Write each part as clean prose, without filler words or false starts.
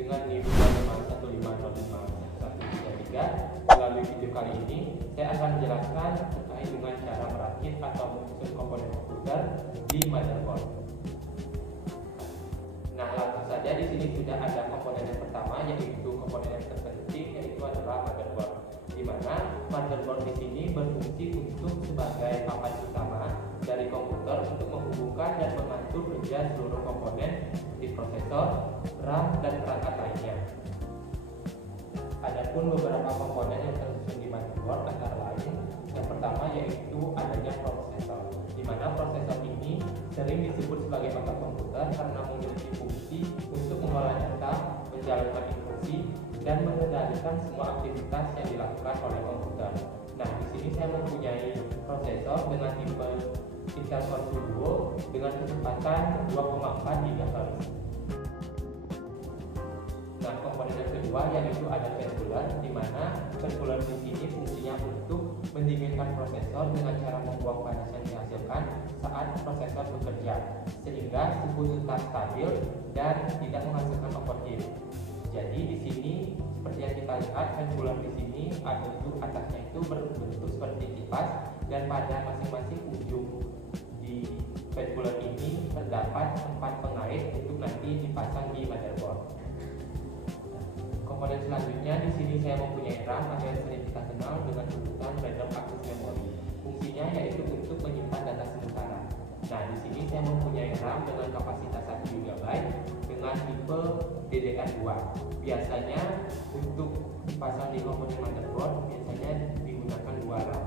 dengan NIM 251505133. Melalui video kali ini, saya akan menjelaskan terkait dengan cara merakit atau menyusun komponen komputer di motherboard. Nah, langsung saja di sini sudah ada komponen yang pertama, yaitu komponen yang terpenting, yaitu adalah motherboard. Di mana motherboard di sini berfungsi untuk sebagai papan utama dari komputer untuk menghubungkan dan mengatur kerja seluruh komponen di prosesor, RAM, dan perangkat lainnya. Adapun beberapa komponen yang tersusun di motherboard antara lain, yang pertama yaitu adanya prosesor, di mana prosesor ini sering disebut sebagai otak komputer karena memiliki fungsi untuk mengolah data, menjalankan instruksi, dan mengendalikan semua aktivitas yang dilakukan oleh komputer. Nah, di sini saya mempunyai prosesor dengan tipe Intel Core Duo dengan kecepatan 2,4 GHz. Nah, komponen yang kedua yaitu ada fan cooler, di mana fan cooler di sini fungsinya untuk mendinginkan prosesor dengan cara membuang panas yang dihasilkan saat prosesor bekerja, sehingga suhu tetap stabil dan tidak menghasilkan overheat. Jadi di sini seperti yang kita lihat, fan cooler di sini untuk atasnya itu berbentuk seperti kipas, dan pada masing-masing ujung di fan cooler ini terdapat tempat pengait untuk nanti dipasang di motherboard. Komponen selanjutnya di sini saya mempunyai RAM atau yang sering kita kenal dengan sebutan random access memory. Fungsinya yaitu untuk menyimpan data sementara. Nah, di sini saya mempunyai RAM dengan kapasitas 1 GB dengan tipe DDR2. Biasanya untuk dipasang di komponen motherboard biasanya digunakan 2 RAM.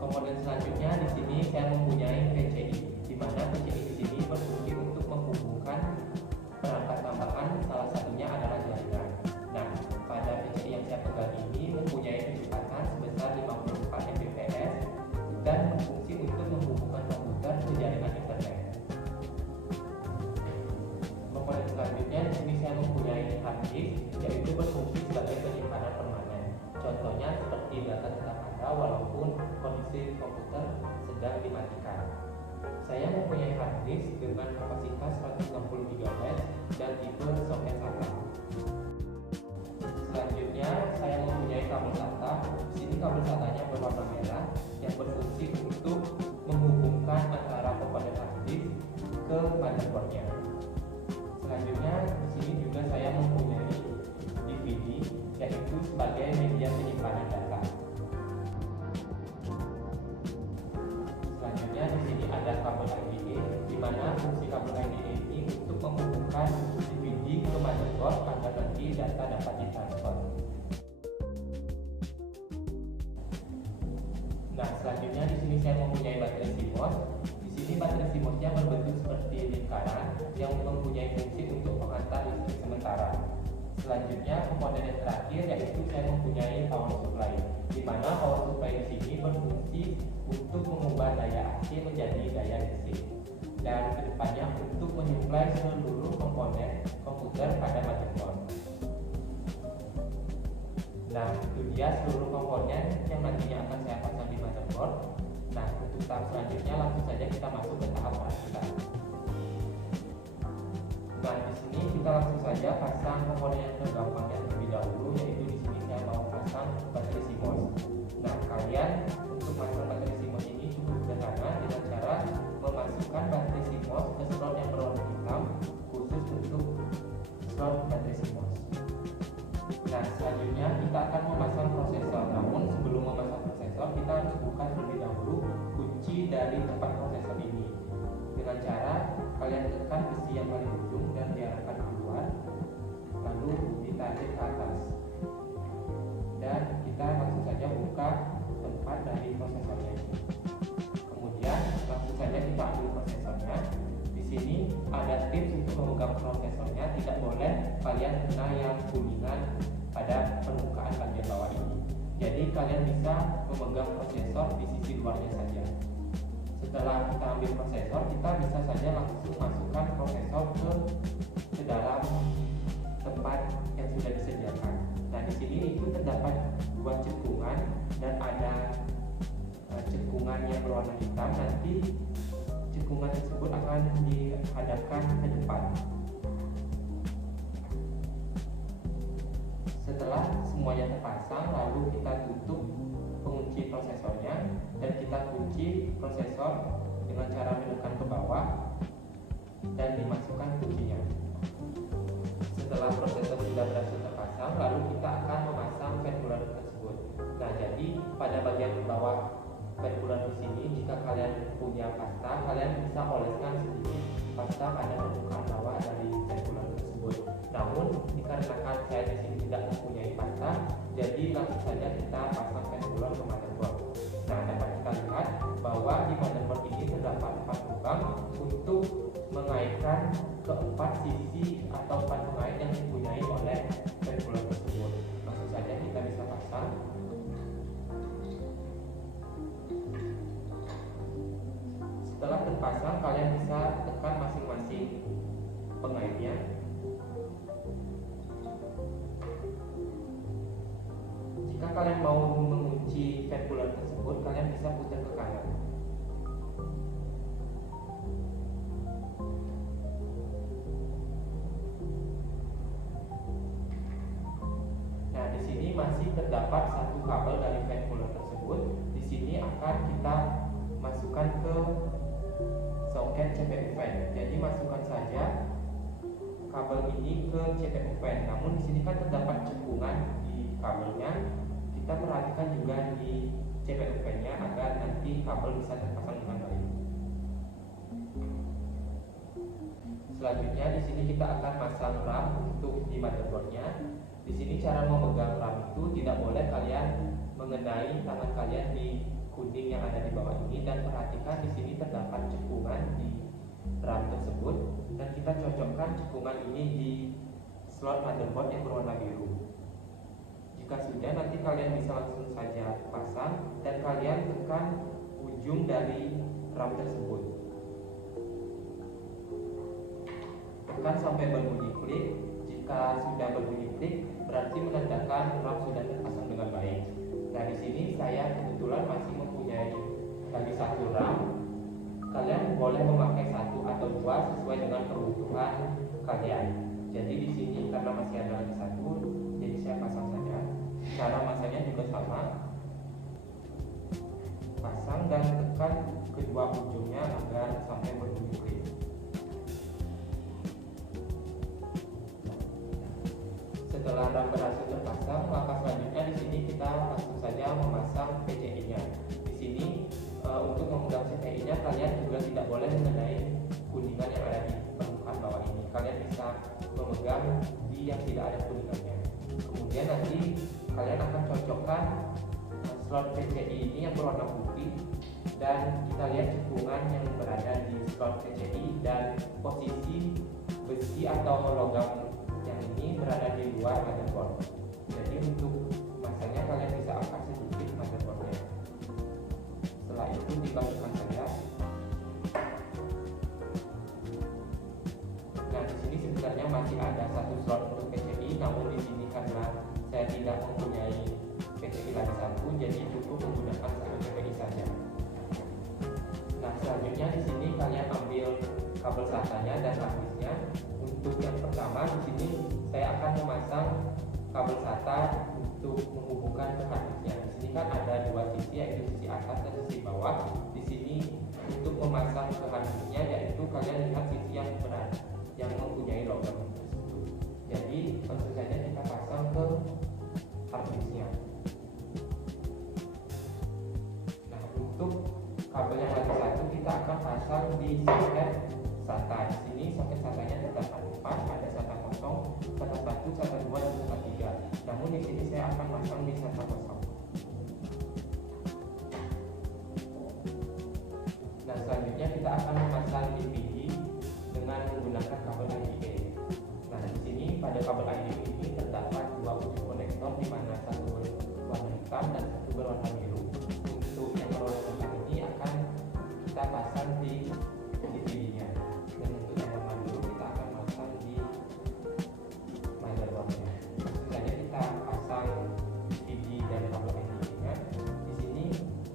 Komponen selanjutnya di sini saya mempunyai PCI, di mana PCI di sini berfungsi untuk menghubungkan perangkat tambahan, salah satunya adalah jaringan. Nah, pada PCI yang saya pegang ini mempunyai kecepatan sebesar 54 Mbps dan berfungsi untuk menghubungkan komputer ke jaringan internet. Komponen selanjutnya di sini saya mempunyai hard disk, yaitu berfungsi sebagai penyimpanan permanen. Contohnya seperti data tetap ada walaupun kondisi komputer sedang dimatikan. Saya mempunyai hard disk dengan kapasitas 160 GB dan tipe soket SATA. Selanjutnya saya mempunyai kabel SATA. Di sini kabel SATA-nya berwarna merah yang berfungsi untuk menghubungkan antara komponen hard disk ke motherboard-nya. Selanjutnya di sini juga saya mempunyai DVD, yaitu sebagai media penyimpanan data. Selanjutnya di sini ada kabel IDE, di mana fungsi kabel IDE ini untuk menghubungkan DVD ke motherboard agar nanti data dapat ditransfer. Nah, selanjutnya di sini saya mempunyai baterai CMOS. Di sini baterai CMOS-nya berbentuk seperti lingkaran yang mempunyai fungsi untuk menghantar listrik sementara. Selanjutnya komponen yang terakhir yaitu saya mempunyai power supply, di mana power supply di sini berfungsi untuk mengubah daya AC menjadi daya DC, dan kedepannya untuk menyuplai seluruh komponen komputer pada motherboard. Nah, itu dia seluruh komponen yang nantinya akan saya pasang di motherboard. Nah, untuk tahap selanjutnya langsung saja kita masuk ke tahap perakitan. Nah, di sini kita langsung saja pasang komponen yang tergampang yang terlebih dahulu, yaitu di sini saya mau pasang baterai CMOS. Nah, kalian untuk pasang baterai CMOS ini cukup sederhana dengan cara memasukkan baterai CMOS ke slot yang berwarna hitam khusus untuk slot baterai CMOS. Nah, selanjutnya kita akan memasang prosesor. Namun sebelum memasang prosesor, kita harus buka terlebih dahulu kunci dari tempat prosesor ini dengan cara kalian tekan besi yang paling ujung dan diarahkan keluar, lalu ditarik ke atas, dan kita langsung saja buka tempat dari prosesornya ini. Kemudian langsung saja kita ambil prosesornya. Di sini ada tips untuk memegang prosesornya, tidak boleh kalian kena yang kuningan pada permukaan bagian bawah ini. Jadi kalian bisa memegang prosesor di sisi luarnya saja. Setelah kita ambil prosesor, kita bisa saja langsung masukkan prosesor ke dalam tempat yang sudah disediakan. Nah, di sini itu terdapat 2 cekungan dan ada cekungan yang berwarna hitam. Nanti cekungan tersebut akan dihadapkan ke depan. Setelah semuanya terpasang, lalu kita tutup pengunci prosesornya dan kita kunci prosesor dengan cara menekan ke bawah dan dimasukkan kuncinya. Setelah prosesor sudah berhasil terpasang, lalu kita akan memasang fan cooler tersebut. Nah, jadi pada bagian bawah fan cooler di sini, jika kalian punya pasta, kalian bisa oleskan sedikit pasta pada permukaan bawah dari fan cooler tersebut. Namun dikarenakan saya di sini tidak mempunyai pasta, jadi langsung saja kita pasang fan cooler ke motherboard. Nah, dapat kita lihat bahwa di motherboard ini terdapat 4 lubang untuk mengaitkan keempat sisi atau 4 pengait yang dipunyai oleh fan cooler tersebut. Langsung saja kita bisa pasang. Setelah terpasang, kalian bisa tekan masing-masing pengaitnya. Jika kalian mau mengunci fan cooler tersebut, kalian bisa putar ke kanan. Nah, di sini masih terdapat satu kabel dari fan cooler tersebut. Di sini akan kita masukkan ke soket CPU fan. Jadi masukkan saja kabel ini ke CPU fan. Namun di sini kan terdapat cekungan di kabelnya. Kita perhatikan juga di CPU fan-nya agar nanti kabel bisa terpasang dengan baik. Selanjutnya di sini kita akan masang RAM untuk di motherboardnya. Di sini cara memegang RAM itu tidak boleh kalian mengenai tangan kalian di kuning yang ada di bawah ini, dan perhatikan di sini terdapat cekungan di RAM tersebut, dan kita cocokkan cekungan ini di slot motherboard yang berwarna biru. Jika sudah, nanti kalian bisa langsung saja pasang dan kalian tekan ujung dari RAM tersebut. Tekan sampai berbunyi klik. Jika sudah berbunyi klik, berarti menandakan RAM sudah terpasang dengan baik. Nah, di sini saya kebetulan masih mempunyai lagi satu RAM. Kalian boleh memakai 1 atau 2 sesuai dengan kebutuhan kalian. Jadi di sini karena masih ada lagi 1, jadi saya pasang saja. Cara masangnya juga sama. Pasang dan tekan kedua ujungnya agar sampai berbunyi klik. Setelah RAM berhasil terpasang, langkah selanjutnya di sini kita langsung saja memasang PCI-nya. Di sini untuk memegang PCI-nya kalian juga tidak boleh mengenai kuningan yang ada di permukaan bawah ini. Kalian bisa memegang di yang tidak ada kuningannya. Kemudian nanti kalian akan cocokkan slot PCI ini yang berwarna putih, dan kita lihat cekungan yang berada di slot PCI dan posisi besi atau logam yang ini berada di luar motherboard. Jadi untuk masanya kalian bisa angkat sedikit motherboardnya. Setelah itu dimasukkan saja. Nah, di sini sebenarnya masih ada satu slot untuk PCI, namun di sini karena saya tidak mempunyai PCI lagi satu, jadi cukup menggunakan satu PCI saja. Nah, selanjutnya di sini kalian ambil kabel SATA-nya dan harddisknya. Untuk yang pertama di sini saya akan memasang kabel SATA untuk menghubungkan ke harddisknya. Di sini kan ada 2 sisi, yaitu sisi atas dan sisi bawah. Di sini untuk memasang ke harddisknya, yaitu kalian lihat sisi yang berat yang mempunyai logam tersebut. Jadi langsung saja kita pasang ke harddisknya. Nah, untuk kabel yang lagi satu kita akan pasang di soket SATA. Di sini soket SATA-nya terdapat 4, ada SATA kosong, SATA 1, SATA 2, dan SATA 3. Namun di sini saya akan pasang di SATA kosong. Nah, selanjutnya kita akan memasang DVD dengan menggunakan kabel IDE. Nah, di sini pada kabel IDE ini terdapat 2 ujung konektor, di mana satu berwarna hitam dan satu berwarna biru. Untuk yang berwarna hitam ini akan kita pasang di DVD-nya, dan untuk yang warna biru kita akan pasang di motherboard-nya. Langsung saja kita pasang DVD dan kabel IDE-nya. Di sini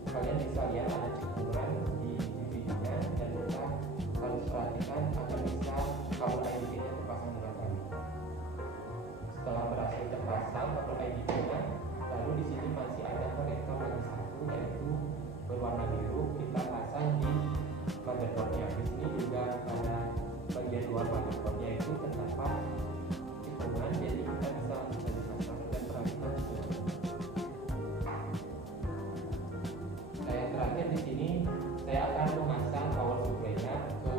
kalian bisa lihat ada cekungan di DVD-nya, dan kita harus perhatikan agar bisa kabel IDE-nya terpasang dengan baik. berwarna biru kita pasang di motherboardnya. Di sini juga pada bagian luar motherboardnya itu terdapat tikungan, jadi kita bisa langsung saja pasang dan perhatikan semua. Nah, yang terakhir di sini saya akan memasang power supply-nya ke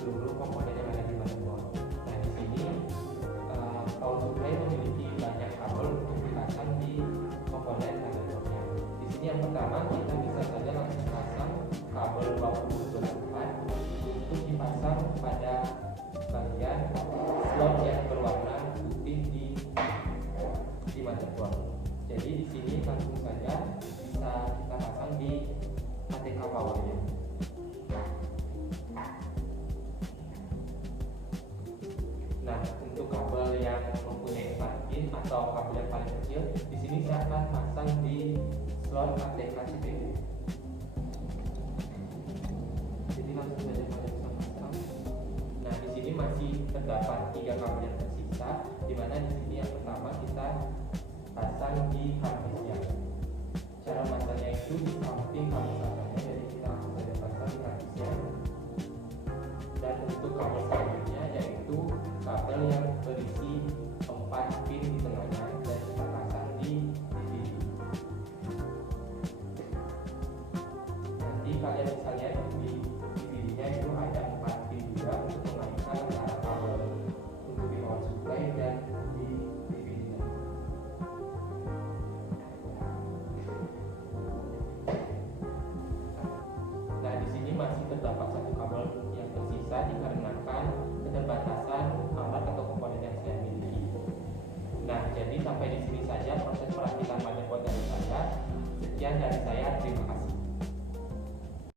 seluruh komponen yang ada di motherboard. Nah, di sini power supply memiliki banyak kabel untuk dipasang di komponen motherboardnya. Di sini yang pertama kita bisa saja langsung pasang kabel 20/24 untuk dipasang pada bagian slot yang berwarna putih di motherboard. Jadi di sini langsung saja bisa kita pasang di ATK powernya. Nah, untuk kabel yang mempunyai 4 pin atau kabel yang paling kecil, di sini saya akan pasang di slot ATK CPU. Jadi langsung saja pada bisa pasang. Nah, di sini masih terdapat 3 kabel yang tersisa, di mana di sini yang pertama kita pasang di hard